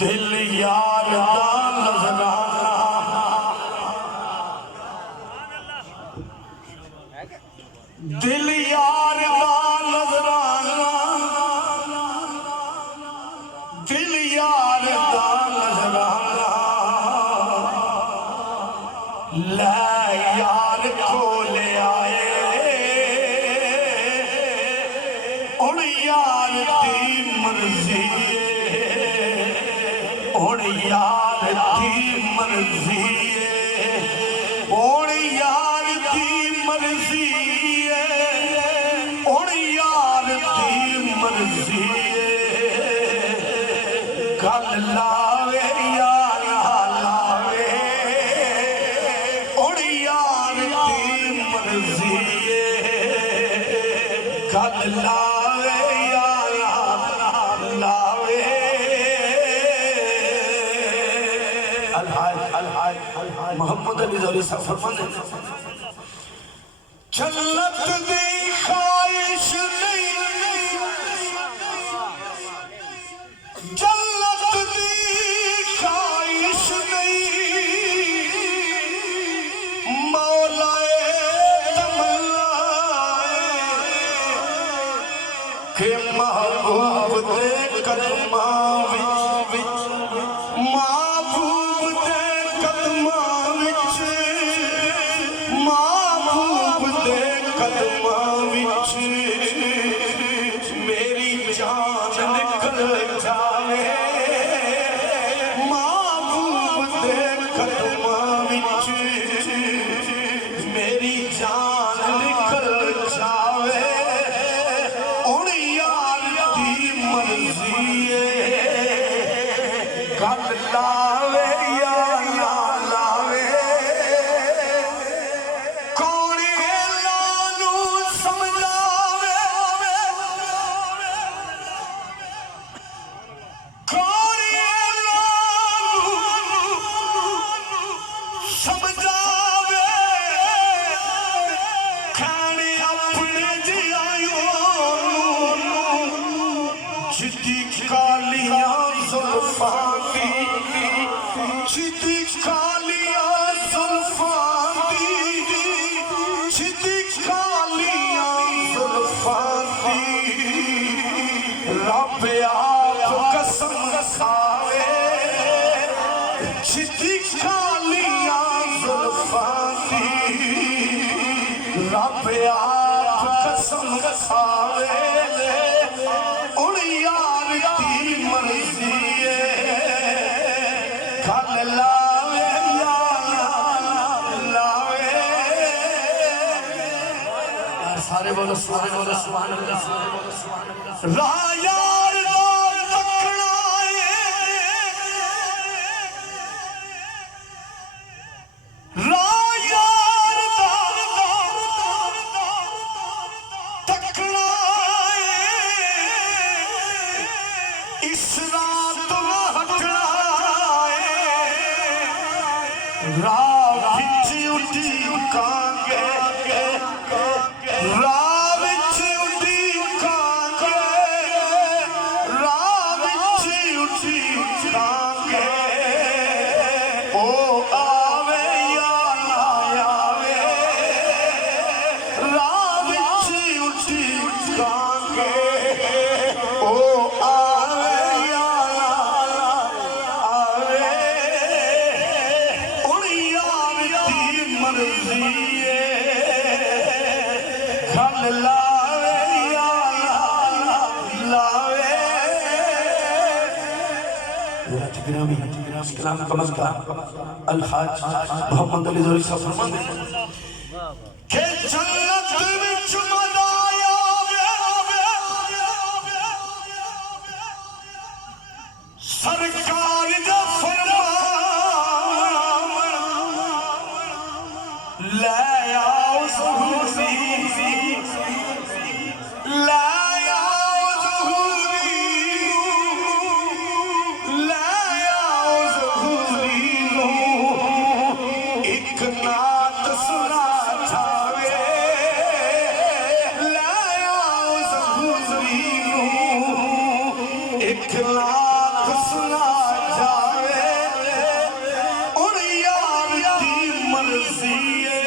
दिल यार दा नजराना, दिल यार दा नजराना, दिल यार दा नजराना, लै यार खोल आए उन यार दी मर्जी, उन यार दी मर्जी, उन यार दी मर्जी, उन यार दी मर्जी, गल लावे यार लावे उन यार दी मर्जी, गल लावे यार लावे। मोहम्मद अली ज़ोरी साहब फरमाते जन्नत दी ख्वाहिश नहीं, जन्नत दी ख्वाहिश नहीं, मौलाए तमन्ना के महबूब दे कदमा विच, महबूब दे कदमा विच, महबूब दे कदमा विच मेरी जान निकल जाए, महबूब दे कदमा विच मेरी जान निकल जाए, उन यार दी मर्जी गल लावे या ना लावे, कौन लानू समझावे, कौन लानू समझावे, खाने अपने जियायों जिदी कालियां जुल्फां दी, जिदी कालियां जुल्फां दी, जिदी कालियां जुल्फां दी, रब आप कसम खावे, जिदी कालियां जुल्फां दी, रब आप कसम खावे, उन यार दी मर्जी गल लावे या लावे। सारे बोलो सुभान अल्लाह। राह यार दा तकना राह यार दा तकना इस रात ना हटना राह विच उठी कांगे, राह विच उठी कांगे, राह विच उठी कांगे, ओ आवे या ना आवे, राह विच उठी कांगे, ओ आवे या ना आवे, उन यार दी मर्जी गल लावे या लावे। कलाम का अल्हाज मोहम्मद अली ज़ोरी साहब फरमाते कि जन्नत विच मज़ा आवे, सरकार दा फरमान लै आओ ज़हूरी, लै आओ ज़हूरी, लै आओ ज़हूरी, एक नात सुना जावे, एक लाख सुना जावे उन यार की मर्जी है।